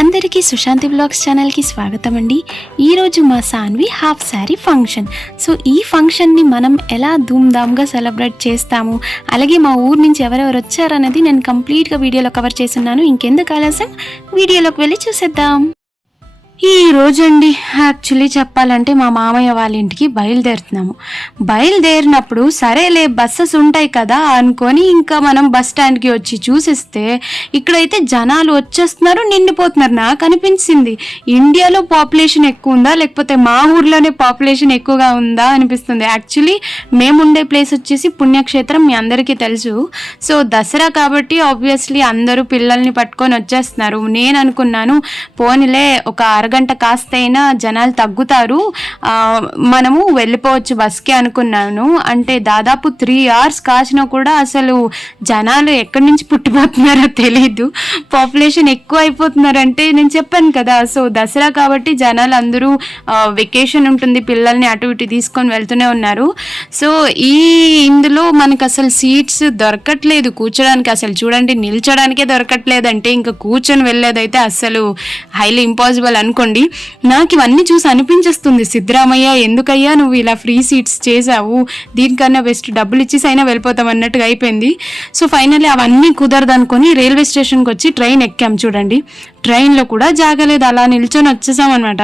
అందరికీ సుశాంతి బ్లాగ్స్ ఛానల్కి స్వాగతం అండి. ఈరోజు మా Saanvi half sari function. So ఈ ఫంక్షన్ని మనం ఎలా ధూమ్ధామ్గా సెలబ్రేట్ చేస్తాము, అలాగే మా ఊరు నుంచి ఎవరెవరు వచ్చారనేది నేను కంప్లీట్గా వీడియోలో కవర్ చేస్తున్నాను. ఇంకెందుకు ఆలస్యం, వీడియోలోకి వెళ్ళి చూసేద్దాం. ఈ రోజండి యాక్చువల్లీ చెప్పాలంటే మా మామయ్య వాళ్ళ ఇంటికి బయలుదేరినప్పుడు సరేలే బస్సెస్ ఉంటాయి కదా అనుకొని ఇంకా మనం బస్ స్టాండ్కి వచ్చి చూసిస్తే ఇక్కడైతే జనాలు వచ్చేస్తున్నారు, నిండిపోతున్నారు. నాకు అనిపించింది ఇండియాలో పాపులేషన్ ఎక్కువ ఉందా లేకపోతే మా ఊర్లోనే పాపులేషన్ ఎక్కువగా ఉందా అనిపిస్తుంది. యాక్చువల్లీ మేముండే ప్లేస్ వచ్చేసి పుణ్యక్షేత్రం, మీ అందరికీ తెలుసు. సో దసరా కాబట్టి ఆబ్వియస్లీ అందరూ పిల్లల్ని పట్టుకొని వచ్చేస్తున్నారు. నేను అనుకున్నాను పోనీలే ఒక అరగంట కాస్తైనా జనాలు తగ్గుతారు, మనము వెళ్ళిపోవచ్చు బస్కి అనుకున్నాను. అంటే దాదాపు 3 hours కాచినా కూడా అసలు జనాలు ఎక్కడి నుంచి పుట్టిపోతున్నారో తెలీదు. పాపులేషన్ ఎక్కువ అయిపోతున్నారంటే నేను చెప్పాను కదా. సో దసరా కాబట్టి జనాలు అందరూ వెకేషన్ ఉంటుంది, పిల్లల్ని అటు ఇటు తీసుకొని వెళ్తూనే ఉన్నారు. సో ఇందులో మనకు అసలు సీట్స్ దొరకట్లేదు కూర్చోడానికి. అసలు చూడండి, నిల్చోడానికే దొరకట్లేదు, అంటే ఇంకా కూర్చొని వెళ్ళేదైతే అసలు హైలీ ఇంపాసిబుల్ అనుకోండి. నాకు ఇవన్నీ చూసి అనిపించేస్తుంది, సిద్ధరామయ్య ఎందుకయ్యా నువ్వు ఇలా ఫ్రీ సీట్స్ చేసావు, దీనికన్నా బెస్ట్ డబ్బులు ఇచ్చేసి అయినా వెళ్ళిపోతాం అన్నట్టుగా అయిపోయింది. సో ఫైనల్లీ అవన్నీ కుదరదు అనుకొని రైల్వే స్టేషన్కి వచ్చి ట్రైన్ ఎక్కాం. చూడండి, ట్రైన్లో కూడా జాగలేదు, అలా నిల్చొని వచ్చేసాం అనమాట.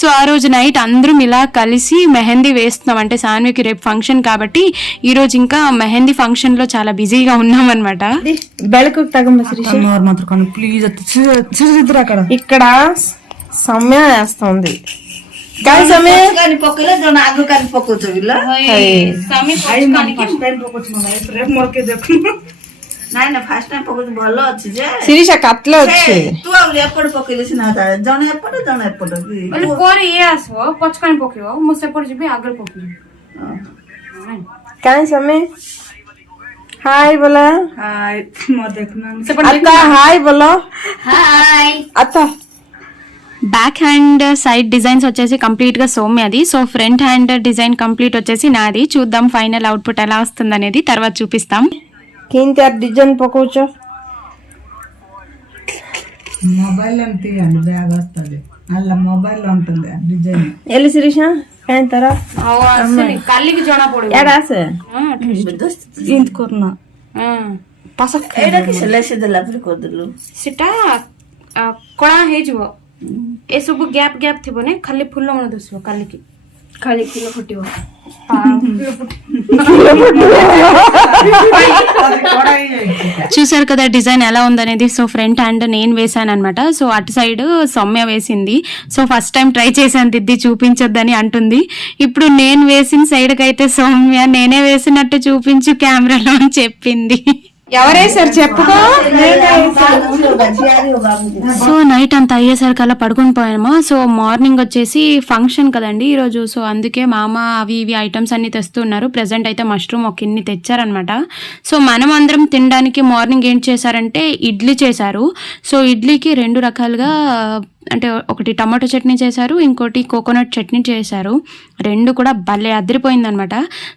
సో ఆ రోజు నైట్ అందరం ఇలా కలిసి మెహందీ వేస్తున్నాం. అంటే సాన్వికి రేపు ఫంక్షన్ కాబట్టి ఈరోజు ఇంకా మెహందీ ఫంక్షన్లో చాలా బిజీగా ఉన్నాం అనమాట. ఇక్కడ సమ్య వేస్తుంది. శిరీష కట్ల వచ్చి హాయ్ బోలా, అత్త హాయ్ బోలో, అత్త. బ్యాక్ హ్యాండ్ సైడ్ డిజైన్స్ వచ్చేసి కంప్లీట్ గా సౌమ్యది. So front hand design complete వచ్చేసి నాది. చూద్దాం ఫైనల్ అవుట్పుట్ ఎలా వస్తుంది అనేది తర్వాత చూపిస్తాం. కేంటి డిజైన్ పకోచో మొబైల్ తీయండి, బ్యాగ్ వస్తుంది అలా మొబైల్ లో ఉంటుంది డిజైన్. ఎల్లు శిరీష కాంతరా కళ్ళకి జోనా పొడి ఎడాస ఇంతకున్నా పసక్ ଏଇଟାକି ସିଲେଇ ଲାଭରେ କରିଦେଲୁ ସେଟା କଳା ହେଇଯିବ. ଏସବୁ ଗ୍ୟାପ୍ ଗ୍ୟାପ୍ ଥିବ ନା, ଖାଲି ଫୁଲ ମଣ ଦିଶିବ, କାଲିକି ଖାଲି ଫୁଲ ଫୁଟିବ. చూసారు కదా డిజైన్ ఎలా ఉందనేది. సో ఫ్రంట్ హ్యాండ్ నేను వేసాను అనమాట. సో అటు సైడ్ సౌమ్య వేసింది. సో ఫస్ట్ టైం ట్రై చేశాను, దిద్ది చూపించొద్దని అంటుంది. ఇప్పుడు నేను వేసిన సైడ్కి అయితే సౌమ్య నేనే వేసినట్టు చూపించు కెమెరాలో అని చెప్పింది. ఎవరేసారు చెప్పుకో. సో నైట్ అంతా అయ్యేసరికి అలా పడుకుని పోయామా. సో మార్నింగ్ వచ్చేసి ఫంక్షన్ కదండి ఈరోజు. సో అందుకే మామ అవి ఇవి ఐటమ్స్ అన్ని తెస్తున్నారు. ప్రెసెంట్ అయితే మష్రూమ్ ఒక ఇన్ని తెచ్చారనమాట. సో మనం అందరం తినడానికి మార్నింగ్ ఏం చేశారంటే ఇడ్లీ చేశారు. సో ఇడ్లీకి 2 రకాలుగా, అంటే ఒకటి టమాటో చట్నీ చేశారు, ఇంకోటి కోకోనట్ చట్నీ చేశారు. 2 కూడా భలే అదిరిపోయిందనమాట.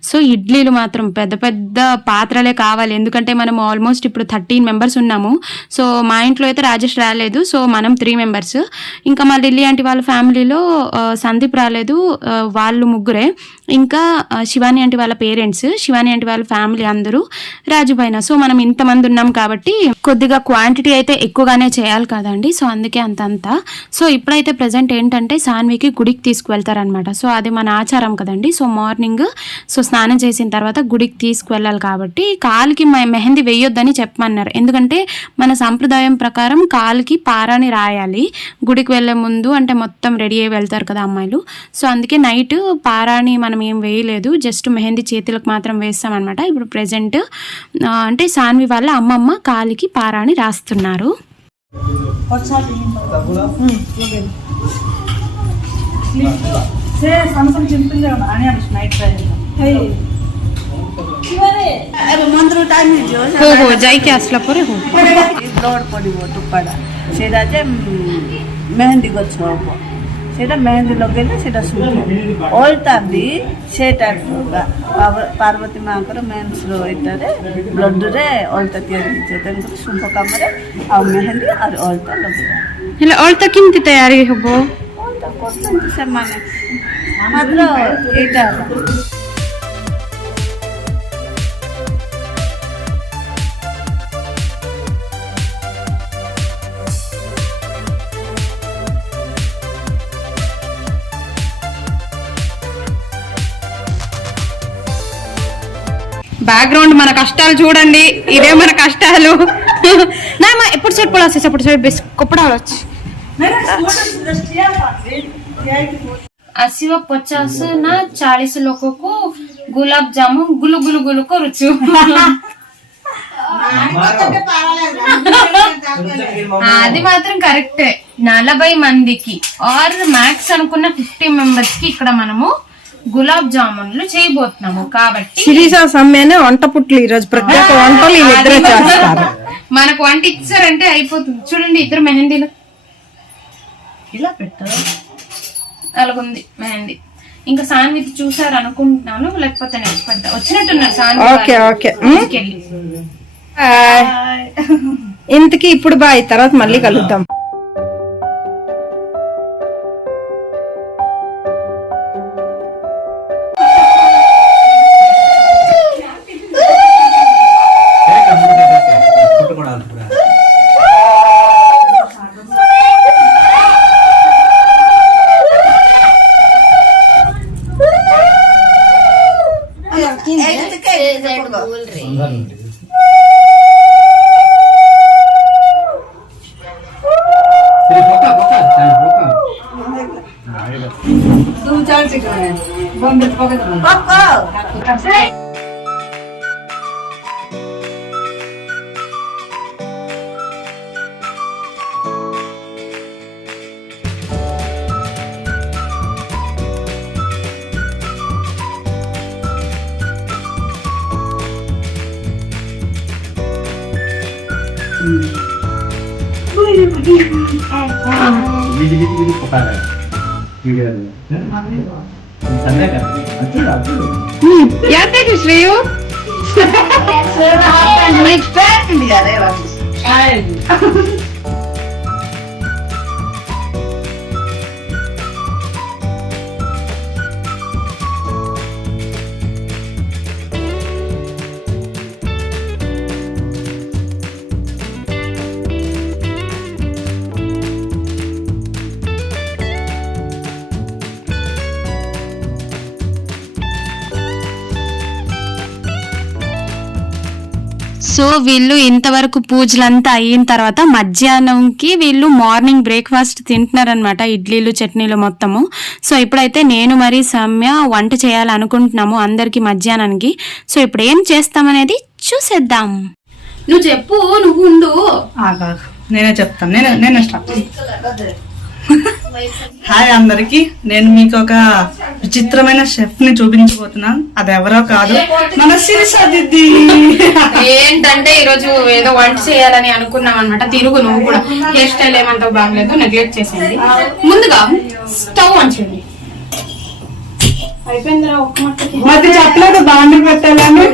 సో ఇడ్లీలు మాత్రం పెద్ద పెద్ద పాత్రలే కావాలి, ఎందుకంటే మనం ఆల్మోస్ట్ ఇప్పుడు 13 members ఉన్నాము. సో మా ఇంట్లో అయితే రాజేష్ రాలేదు, సో మనం 3 members. ఇంకా మా లిల్లీ ఆంటీ వాళ్ళ ఫ్యామిలీలో సందీప్ రాలేదు, వాళ్ళు 3. ఇంకా శివాని ఆంటీ వాళ్ళ పేరెంట్స్, శివాని ఆంటీ వాళ్ళ ఫ్యామిలీ అందరూ రాజుపైన. సో మనం ఇంతమంది ఉన్నాం కాబట్టి కొద్దిగా క్వాంటిటీ అయితే ఎక్కువగానే చేయాలి కదండి. సో అందుకే అంతంతా. సో ఇప్పుడైతే ప్రజెంట్ ఏంటంటే సాన్వికి గుడికి తీసుకువెళ్తారనమాట. సో అది మన ఆచారం కదండి. సో మార్నింగ్ స్నానం చేసిన తర్వాత గుడికి తీసుకువెళ్ళాలి కాబట్టి కాలికి మెహందీ వేయొద్దని చెప్పమన్నారు. ఎందుకంటే మన సంప్రదాయం ప్రకారం కాలికి పారాని రాయాలి గుడికి వెళ్ళే ముందు, అంటే మొత్తం రెడీ అయ్యి వెళ్తారు కదా అమ్మాయిలు. సో అందుకే నైట్ పారాని మనం ఏం వేయలేదు, జస్ట్ మెహందీ చేతులకు మాత్రం వేస్తామన్నమాట. ఇప్పుడు ప్రెజెంట్ అంటే సాన్వి వాళ్ళ అమ్మమ్మ కాలికి పారాని రాస్తున్నారు. ଯାଇକି ଆସିଲା ପରେ ବ୍ଲଡ୍ ପଡିବ ଟୋପାଟା, ସେଇଟା ଯେ ମେହେନ୍ଦି ଗଛ ହବ. সেটা মেহেন্দি ଲଗେଇଲେ ସେଟା ଶୁଖେ। ଅଳତା ବି ସେ ଟାଇପ୍ର ପାର୍ବତୀ ମାଙ୍କର ମେନ୍ସର ଏଇଟାରେ ବ୍ଲଡ୍ରେ ଅଳତା ତିଆରି ହେଇଛି, ତେଣୁକରି ଶୁଭ କାମରେ ଆଉ ମେହେନ୍ଦି ଆଉ ଅଳତା ଲଗେଇବା। ହେଲେ ଅଳତା କେମିତି ତିଆରି ହବ? ଅଳତା କରୁଛନ୍ତି ସେମାନେ, ମାତ୍ର ଏଇଟା బ్యాక్గ్రౌండ్ మన కష్టాలు చూడండి, ఇదే మన కష్టాలు. నా ఎప్పుడు సైడ్ పడాల్సి అప్పుడు సైడ్ బెస్ట్ కొప్పడాలు వచ్చి ଆସିବ 50 ନା 40 ଲୋକକୁ ଗୁଲାବ ଜାମୁନ ଗୁଲୁ ଗୁଲୁ ଗୁଲୁ କରୁଛୁ. అది మాత్రం కరెక్టే. 40 మందికి ఆర్ మ్యాక్స్ అనుకున్న 50 మెంబర్స్ కి ఇక్కడ మనము గులాబ్ జామున్లు చేయబోతున్నాము. కాబట్టి శిరీష సమ్మెనే వంట పుట్లు ఈ రోజు ప్రత్యేక వంటలు వీళ్ళిద్దరే చేస్తారు. మనకు వంట ఇచ్చారంటే అయిపోతుంది. చూడండి ఇద్దరు మెహందీలు ఇలా పెట్టారు, అలాగుంది మెహందీ. ఇంకా సాన్విత్ చూసారు అనుకుంటున్నాను, లేకపోతే నేను పెడతా. వచ్చినట్టున్నారు సాన్విత్. ఇంతకీ ఇప్పుడు బాయ్, తర్వాత మళ్ళీ కలుద్దాం. ಯಾಕೆ ಶ್ರೇಯು సో వీళ్ళు ఇంతవరకు పూజలంతా అయిన తర్వాత మధ్యాహ్నంకి వీళ్ళు మార్నింగ్ బ్రేక్ఫాస్ట్ తింటున్నారనమాట, ఇడ్లీలు చట్నీలు మొత్తము. సో ఇప్పుడైతే నేను మరి సౌమ్య వంట చేయాలనుకుంటున్నాము అందరికి మధ్యాహ్నానికి. సో ఇప్పుడు ఏం చేస్తామనేది చూసేద్దాం. నువ్వు చెప్పు, నువ్వు ఉండు. నేనే చెప్తాను, నేను స్టార్ట్. హాయ్ అందరికి, నేను మీకు ఒక విచిత్రమైన షెఫ్ ని చూపించబోతున్నాను. అది ఎవరో కాదు, మన శిరీష దిద్ది. ఏంటంటే ఈరోజు ఏదో వంట చేయాలని అనుకున్నాం అనమాట. తిరుగు నువ్వు కూడా హెయిర్ స్టైల్ ఏమంతా బాగలేదు, నెగ్లెక్ట్ చేసేది. ముందుగా స్టవ్ ఆన్ చేయండి. అయిపోయిందిరా ఒక్క మట్టుకి. మధ్య చెప్పలేదు బాండి పెట్టాలని.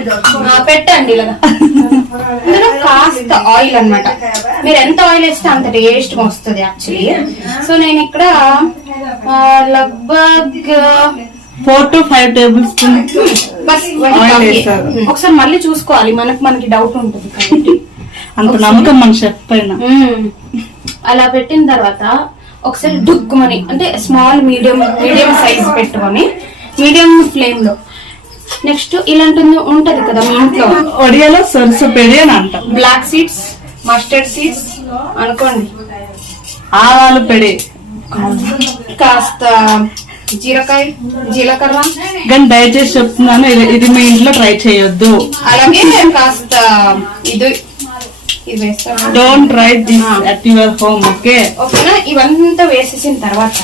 పెట్టండి ఇలాగా. ఇందులో కాస్త ఆయిల్ అన్నమాట. మీరు ఎంత ఆయిల్ వేస్తే అంత టేస్ట్ వస్తుంది యాక్చువల్లీ. సో నేను ఇక్కడ లగ్భగ్ 4 to 5 టేబుల్ స్పూన్ ఒకసారి మళ్ళీ చూసుకోవాలి, మనకి డౌట్ ఉంటుంది కాబట్టి. అంత నమ్మకం మన షెఫ్ పైన. అలా పెట్టిన తర్వాత ఒకసారి డుక్కుమని, అంటే స్మాల్ మీడియం సైజ్ పెట్టుకొని మీడియం ఫ్లేమ్ లో. నెక్స్ట్ ఇలాంటిది ఉంటది కదా మీ ఇంట్లో, ఒడియాలో సొరస పెడి అని అంట. బ్లాక్ సీడ్స్, మస్టర్డ్ సీడ్స్ అనుకోండి, ఆవాలు పెడి, కాస్త జీలకర్ర. కానీ దయచేసి చెప్తున్నాను, ఇది మీ ఇంట్లో ట్రై చేయొద్దు. అలాగే కాస్త ఇది వేస్తాను. Don't try this at your home. ఓకేనా? ఇవంతా వేసేసిన తర్వాత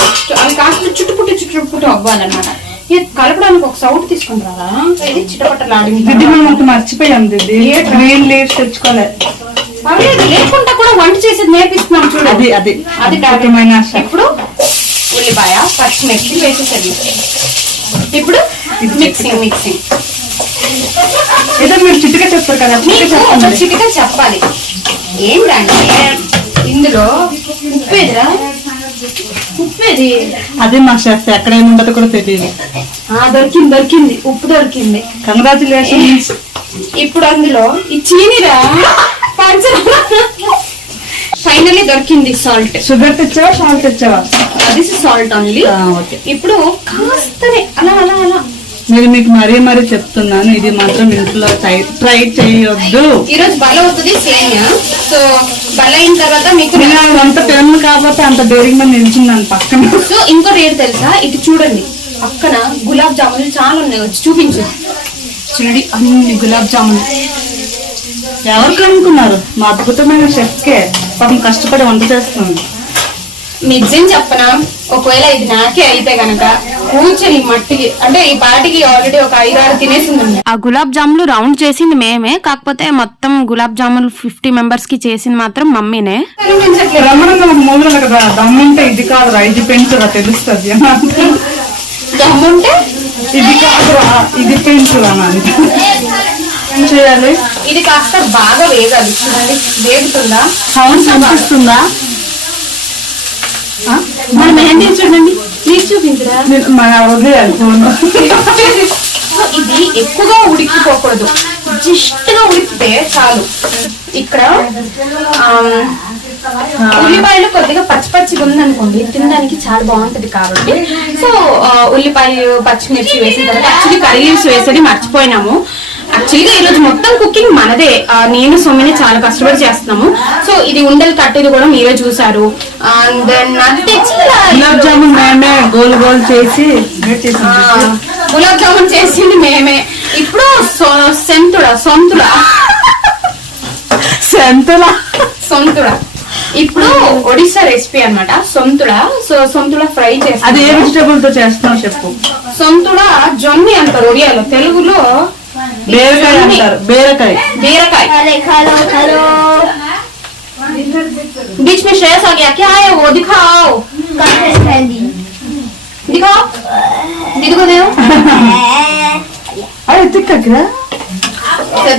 నెక్స్ట్ అది కాస్త చుట్టుపుట్టు అవ్వాలన్నమాట. ఇది కలపడానికి ఒక సౌట్ తీసుకుని రారా, ఇది చిటపట్టలాడింది. మనం మర్చిపోయాం దిద్ది, గ్రీన్ లీవ్స్ తెచ్చుకోలేదు. లేకుండా కూడా వంట చేసేది నేర్పిస్తున్నాం చూడు. అది ఇప్పుడు ఉల్లిపాయ పచ్చిమిర్చి వేసేసరి. ఇప్పుడు మిక్సింగ్ ఏదో మీరు చిట్టుగా చెప్తారు కదా, మీకు ఒక చిటిక చెప్పాలి. ఏంటంటే ఇందులో ఉప్పేది అదే మా షెఫ్ ఎక్కడైనా ఉండదు కూడా తెలియదు. దొరికింది ఉప్పు దొరికింది. కంగ్రాచులేషన్స్. ఇప్పుడు అందులో ఈ చీనిరా ఫైనల్లీ దొరికింది సాల్ట్. షుగర్ తెచ్చావా సాల్ట్ తెచ్చావా? This is salt only. Okay. ఇప్పుడు కాస్తనే అలా అలా అలా నేను మీకు మరీ చెప్తున్నాను, ఇది మాత్రం ఇంట్లో ట్రై చేయొద్దు. ఈ రోజు బల అవుతుంది సేమియా. సో బల అయిన తర్వాత మీకు నేను అంత పెరుగు కాబట్టి అంత డేరింగ్ గా నిల్చున్నాను పక్కన. సో ఇంకో రేట్ తెలుసా, ఇటు చూడండి పక్కన గులాబ్ జాములు చాలా ఉన్నాయి, వచ్చి చూపించు. చూడండి అన్ని గులాబ్ జాములు. ఎవరికి అనుకున్నారు? మా అద్భుతమైన షెఫ్కే పాపం కష్టపడి వంట చేస్తుంది. నిజం చెప్పనా, ఒకవేళ ఇది నాకే అయితే గనక కూర్చొని మట్టికి అంటే ఈ పాటికి ఆల్రెడీ ఒక 5-6 తినేసింది. ఆ గులాబ్ జాములు రౌండ్ చేసింది మేమే, కాకపోతే మొత్తం గులాబ్ జాములు 50 మెంబర్స్ కి చేసింది మాత్రం మమ్మీనే. రమణంగా మూలలు కదా, దమ్ముంటే ఇది కాదురా, ఇది పెంచురా తెలుస్తుంది. దమ్ముంటే ఇది కాదురా, ఇది పెంచురా. ఏం చేయాలి? ఇది కాస్త బాగా వేగాలి. చూడండి వేగుతుందా, సౌండ్ కనిపిస్తుందా? మన మెహందీ చూడండి, నీకు చూపించరా. వదిలేయాలి ఫోన్. ఇది ఎక్కువగా ఉడికిపోకూడదు, జస్ట్ గా ఉడికితే చాలు. ఇక్కడ ఉల్లిపాయలు కొద్దిగా పచ్చిగా ఉందనుకోండి, తినడానికి చాలా బాగుంటది కాబట్టి. సో ఉల్లిపాయ పచ్చిమిర్చి వేసిన తర్వాత యాక్చువల్లీ కర్రీ లీవ్స్ వేసేది మర్చిపోయినాము. యాక్చువల్గా ఈ రోజు మొత్తం కుకింగ్ మనదే, నేను సొమ్మిని చాలా కష్టపడి చేస్తున్నాము. సో ఇది ఉండలు కట్టేది కూడా మీరే చూసారు. అండ్ దెన్ గులాబ్ జామున్ మేమే గోల్ చేసి గులాబ్ జామున్ చేసింది మేమే. ఇప్పుడు సొంతుడ ఇప్పుడు ఒడిశా రెసిపీ అన్నమాట. సొంతుడ ఫ్రై చేస్తాం. అది ఏ వెజిటేబుల్ తో చేస్తున్నావు చెప్పు. సొంతుడ జొన్ని అంటారు ఒడియాలో, తెలుగులో బీరకాయ అంటారు. బీరకాయ बीच में श्रेयस आ गया, क्या है वो दिखाओ दीदी को दो. अरे तिक्का क्या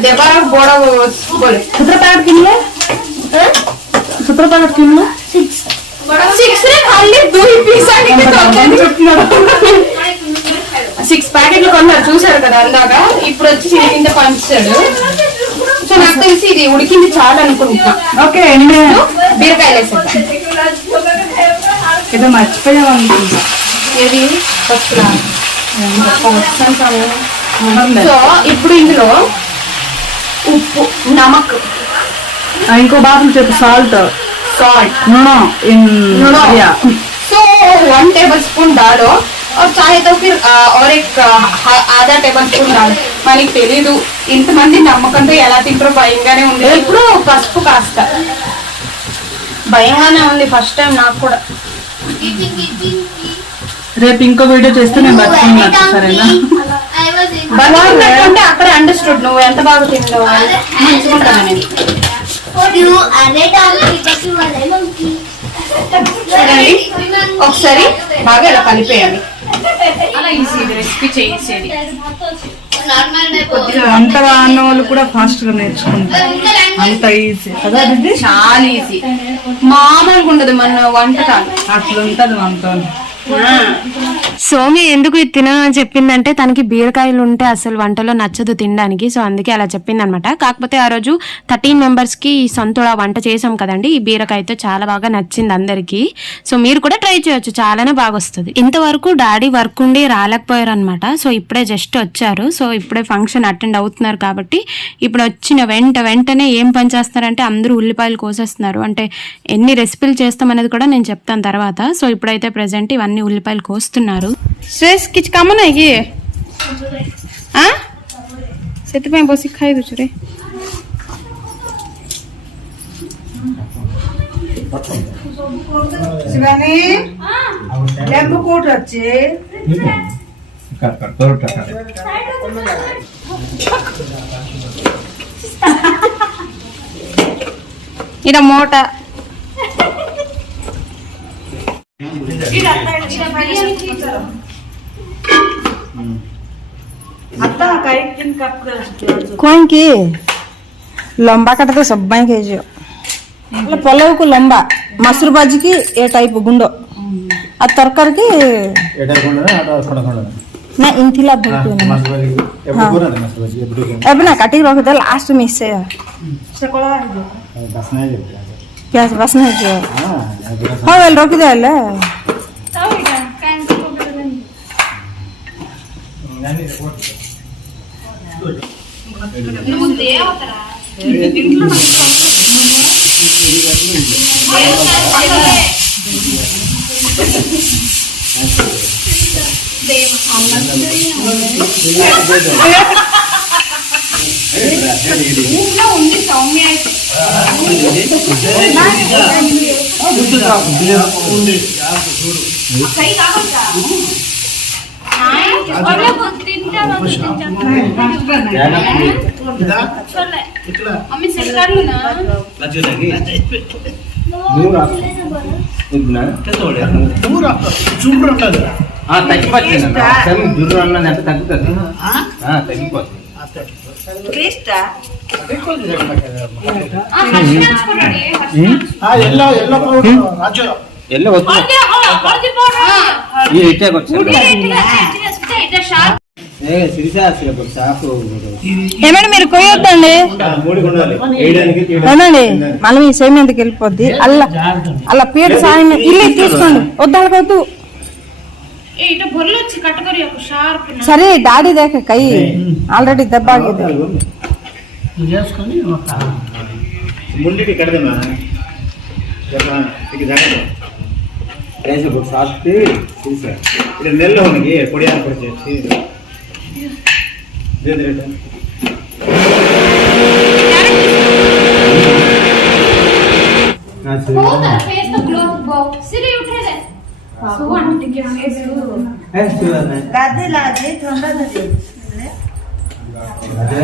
देवर बड़ा बोले 17 पैकेट किन लो 17 पैकेट किन लो 6 रे खाली 2 పీస్ అంటే 6 ప్యాకెట్లు కొన్నారు చూసారు కదా అందాక. ఇప్పుడు వచ్చి కింద పంచాడు. సో నాకు తెలిసి ఇది ఉడికింది చాలు అనుకుంటా. ఓకే బీరకాయలు వేసేద్దాం. ఏదో మర్చిపోయాం అనుకుంటా. ఏది సో ఇప్పుడు ఇందులో ఉప్పు నమక్ ఇంకో బాగా చెప్పు సాల్ట్ సో 1 टेबलस्पून डालो और चाहे तो फिर और एक आधा टेबलस्पून डालो. మనకి తెలీదు ఇంతమంది నమ్మకంతో ఎలా తింటారో భయంగానే ఉంది. ఇప్పుడు పసుపు కాస్త భయంగానే ఉంది ఫస్ట్ టైం నాకు కూడా. రేపు ఇంకో వీడియో చేస్తే నేను బతుకున్నాను సరేనా. బతుకున్నట్టు అక్కడ అండర్స్టూడ్ నువ్వు ఎంత బాగా తింటావు మంచుకుంటాను నేను. చూడండి ఒకసారి బాగా ఇలా కలిపేయాలి. అలా ఈజీ రెసిపీ చేసేది. వంట రాని వాళ్ళు కూడా ఫాస్ట్ గా నేర్చుకుంటారు. అంత ఈజీ కదా, చాలా ఈజీ, మామూలుగా ఉండదు మన వంటకాలు. అట్లుంటది వంట. సోమి ఎందుకు ఇది తినను అని చెప్పిందంటే తనకి బీరకాయలు ఉంటే అసలు వంటలో నచ్చదు తినడానికి. సో అందుకే అలా చెప్పింది అనమాట. కాకపోతే ఆ రోజు 13 మెంబర్స్ కి సొంతగా వంట చేసాం కదండి, ఈ బీరకాయతో చాలా బాగా నచ్చింది అందరికి. సో మీరు కూడా ట్రై చేయొచ్చు, చాలానే బాగా వస్తుంది. ఇంతవరకు డాడీ వర్క్ ఉండి రాలేకపోయారు అనమాట. సో ఇప్పుడే జస్ట్ వచ్చారు. సో ఇప్పుడే ఫంక్షన్ అటెండ్ అవుతున్నారు కాబట్టి ఇప్పుడు వచ్చిన వెంటనే ఏం పని చేస్తున్నారంటే అందరూ ఉల్లిపాయలు కోసేస్తున్నారు. అంటే ఎన్ని రెసిపీలు చేస్తాం అనేది కూడా నేను చెప్తాను తర్వాత. సో ఇప్పుడైతే ప్రెసెంట్ ఇవన్నీ ఉల్లిపాయలు కోస్తున్నారు. శ్రేష్ కిచ్ కామన్ అయ్యి ସେଥିପାଇଁ ବସି ଖାଇ ଦଉଛୁ ରେ. ଶିବାନୀ ଲେମ୍ବୁ କୋଉଠି ଅଛି? ఇడ మోట कोण की लंबा काटते सब बाई खेजो पलाव को लंबा मसूर भाजी की ए टाइप गुंडो आ तरकारी की ना इंथिला अब ना काटी रख दे लास्ट में से प्याज बसना जो हां वेल रख दे ले ఏమండి మీరు కొయ్యొద్దండి అవునండి మళ్ళీ మీ సేమ్ ఎందుకు వెళ్ళిపోద్ది అల్ల అలా పీట సాయం ఇల్లు తీసుకోండి వద్దు సరే డాడీ దేక కై ఆల్రెడీ దెబ్బ ఆಗಿದೆ ಮುಂಡಿಗೆ ಕಡದಮ್ಮ ಸಾಕ್ತಿ ಇದು ನೆಲ್ಲ ಅವನಿಗೆ ಕೊಡಿಯಾನ ಕೊಡ್ತೀವಿ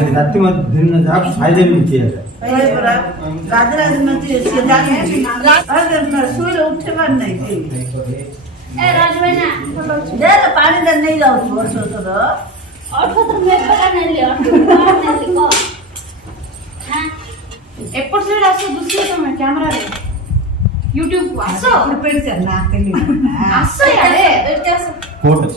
रात्री मत दिन आप फायदे में किया पानी नहीं जाओ ఎప్పుడు చూడు అసలు చూస్తాం కెమెరా యూట్యూబ్ फोटो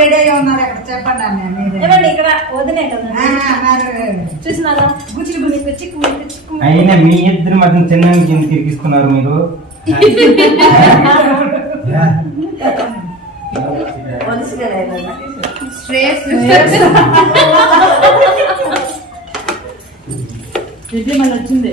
రెడీ అయ్యి ఉన్నారు అక్కడ చెప్పండి ఇక్కడ వదిలే కదా చూసినారా అయినా మీ ఇద్దరు మాత్రం తినడానికి ఎందుకు ఇరికిస్తున్నారు మీరు వచ్చింది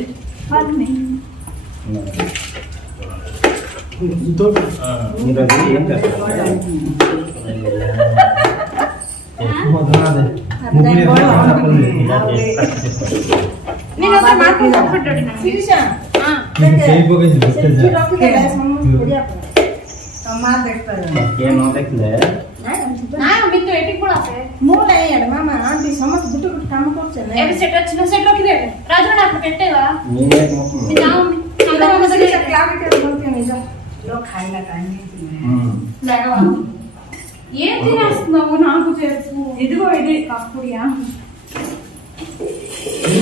ఏం తినేస్తున్నావు నాకు చెప్పు ఇదిగో ఇది కప్పుడియా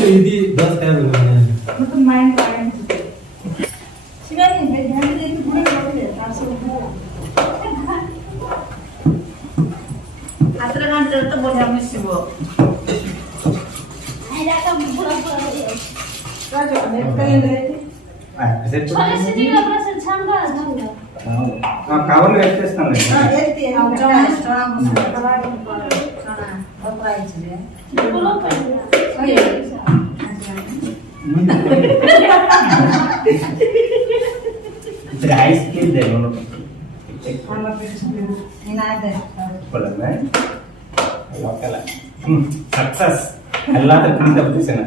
ఇది మొత్తం మైండ్ तो बढ़िया मिसिबो కావాలి వేస్తాను ಐಸ್ ಕೇಳಿದೆ ಸಕ್ಸಸ್ ಎಲ್ಲಾದ್ರೂ ಪ್ರಿಂಟ್ ಅಪ್ಲಿಕೇಶನ್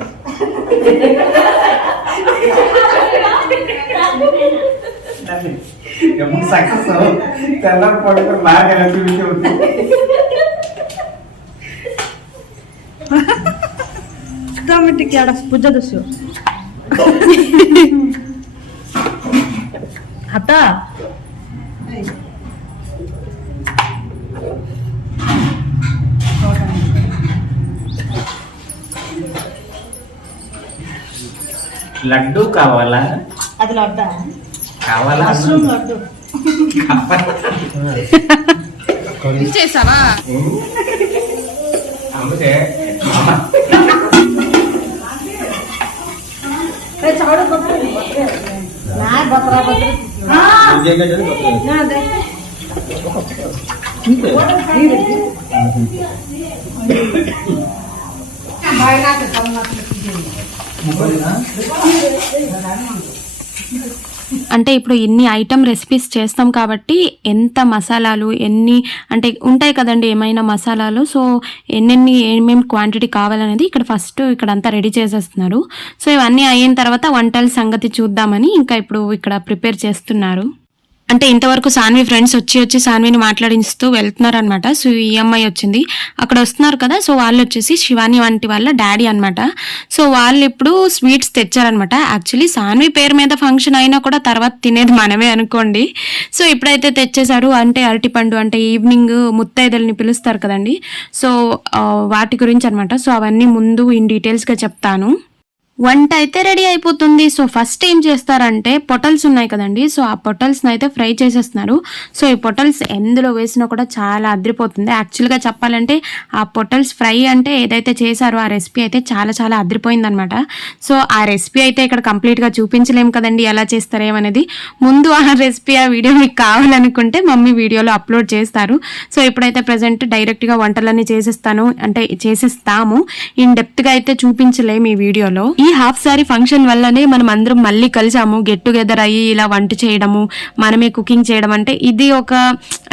ఎప్పుడు సక్సెస్ తెల్లారి పడుకుని బాగా యాక్టివిటీ ఉంది. టమాటిక్ ఆడ పుజ్జ దోసు అత్త లడ్డు కావాలా? అది లడ్డా కావాలా? మష్రూమ్ లడ్డు చేసావా? అమ్ముతే అంటే ఇప్పుడు ఇన్ని ఐటమ్ రెసిపీస్ చేస్తాం కాబట్టి ఎంత మసాలాలు ఎన్ని అంటే ఉంటాయి కదండి ఏమైనా మసాలాలు, సో ఏమేమి క్వాంటిటీ కావాలనేది ఇక్కడ ఫస్ట్ ఇక్కడ అంతా రెడీ చేసేస్తున్నారు. సో ఇవన్నీ అయిన తర్వాత వంటల సంగతి చూద్దామని ఇంకా ఇప్పుడు ఇక్కడ ప్రిపేర్ చేస్తున్నారు. అంటే ఇంతవరకు సాన్వి ఫ్రెండ్స్ వచ్చి సాన్విని మాట్లాడిస్తూ వెళ్తున్నారు అనమాట. సో ఈ అమ్మాయి వచ్చింది, అక్కడ వస్తున్నారు కదా, సో వాళ్ళు వచ్చేసి శివాని వంటి వాళ్ళ డాడీ అనమాట. సో వాళ్ళు ఇప్పుడు స్వీట్స్ తెచ్చారనమాట. యాక్చువల్లీ సాన్వి పేరు మీద ఫంక్షన్ అయినా కూడా తర్వాత తినేది మనమే అనుకోండి. సో ఇప్పుడైతే తెచ్చేశారు. అంటే అరటిపండు అంటే ఈవినింగ్ ముత్తైదల్ని పిలుస్తారు కదండి, సో వాటి గురించి అనమాట. సో అవన్నీ ముందు ఇన్ డీటెయిల్స్గా చెప్తాను. వంట అయితే రెడీ అయిపోతుంది. సో ఫస్ట్ ఏం చేస్తారంటే పొటల్స్ ఉన్నాయి కదండి, సో ఆ పొటల్స్ని అయితే ఫ్రై చేసేస్తున్నారు. సో ఈ పొటల్స్ ఎందులో వేసినా కూడా చాలా అదిరిపోతుంది. యాక్చువల్గా చెప్పాలంటే ఆ పొటల్స్ ఫ్రై అంటే ఏదైతే చేశారో ఆ రెసిపీ అయితే చాలా చాలా అదిరిపోయిందనమాట. సో ఆ రెసిపీ అయితే ఇక్కడ కంప్లీట్గా చూపించలేము కదండి ఎలా చేస్తారేమనేది. ముందు ఆ రెసిపీ ఆ వీడియో మీకు కావాలనుకుంటే మమ్మీ వీడియోలో అప్లోడ్ చేస్తారు. సో ఇప్పుడైతే ప్రజెంట్ డైరెక్ట్గా వంటలన్నీ చేసేస్తాము. ఇన్ డెప్త్గా అయితే చూపించలేము ఈ వీడియోలో. ఈ హాఫ్ సారీ ఫంక్షన్ వల్లనే మనం అందరం మళ్ళీ కలిసాము, గెట్ టుగెదర్ అయ్యి ఇలా వంట చేయడము, మనమే కుకింగ్ చేయడం అంటే ఇది ఒక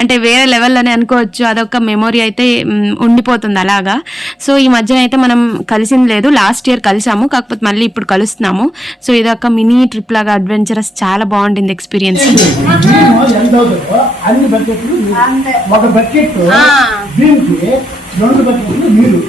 అంటే వేరే లెవెల్ అని అనుకోవచ్చు. అదొక మెమొరీ అయితే ఉండిపోతుంది అలాగా. సో ఈ మధ్యన అయితే మనం కలిసింది లేదు, లాస్ట్ ఇయర్ కలిసాము, కాకపోతే మళ్ళీ ఇప్పుడు కలుస్తున్నాము. సో ఇదొక మినీ ట్రిప్ లాగా అడ్వెంచరస్, చాలా బాగుంటుంది ఎక్స్పీరియన్స్. అన్ని బకెట్లు ఒక బకెట్ దీనికి 2 బకెట్లు నీరు.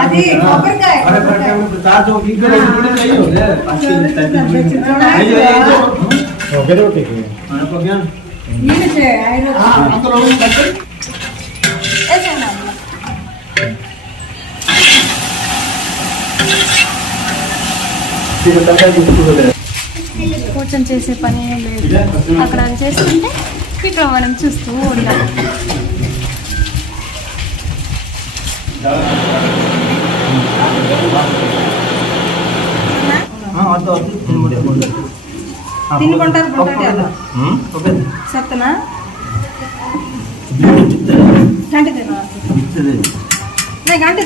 అది కొబ్బరికాయ కూర్చొని చేసే పని ఏం లేదు, అక్కడ అది చేస్తుంటే ఇక్కడ మనం చూస్తూ ఉండాలి. తినుకుంటారు సత్తనా గంటే గంటే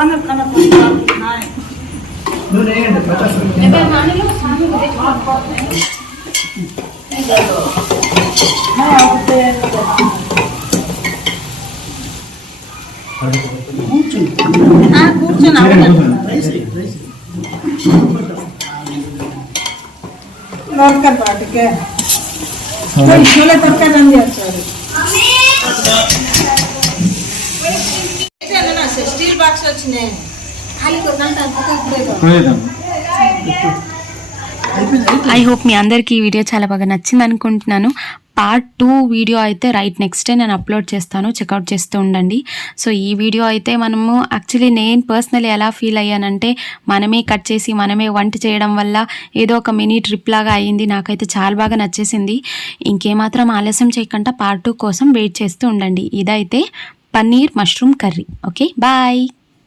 खाना खाना नूने ఏంటి 50 लौटकर बाट के छोले तरकारी रंग दिया स्टील बाक्स వచ్చినే ఖాళీ కొనంట ఇప్పుడే ఐ హోప్ మీ అందరికీ ఈ వీడియో చాలా బాగా నచ్చింది అనుకుంటున్నాను. పార్ట్ 2 వీడియో అయితే నెక్స్ట్ డే నేను అప్లోడ్ చేస్తాను, చెక్అవుట్ చేస్తూ ఉండండి. సో ఈ వీడియో అయితే మనము యాక్చువల్లీ నేను పర్సనలీ ఎలా ఫీల్ అయ్యానంటే మనమే కట్ చేసి మనమే వంట చేయడం వల్ల ఏదో ఒక మినీ ట్రిప్ లాగా అయ్యింది. నాకైతే చాలా బాగా నచ్చేసింది. ఇంకేమాత్రం ఆలస్యం చేయకుండా పార్ట్ 2 కోసం వెయిట్ చేస్తూ ఉండండి. ఇదైతే paneer mushroom curry. Okay, bye.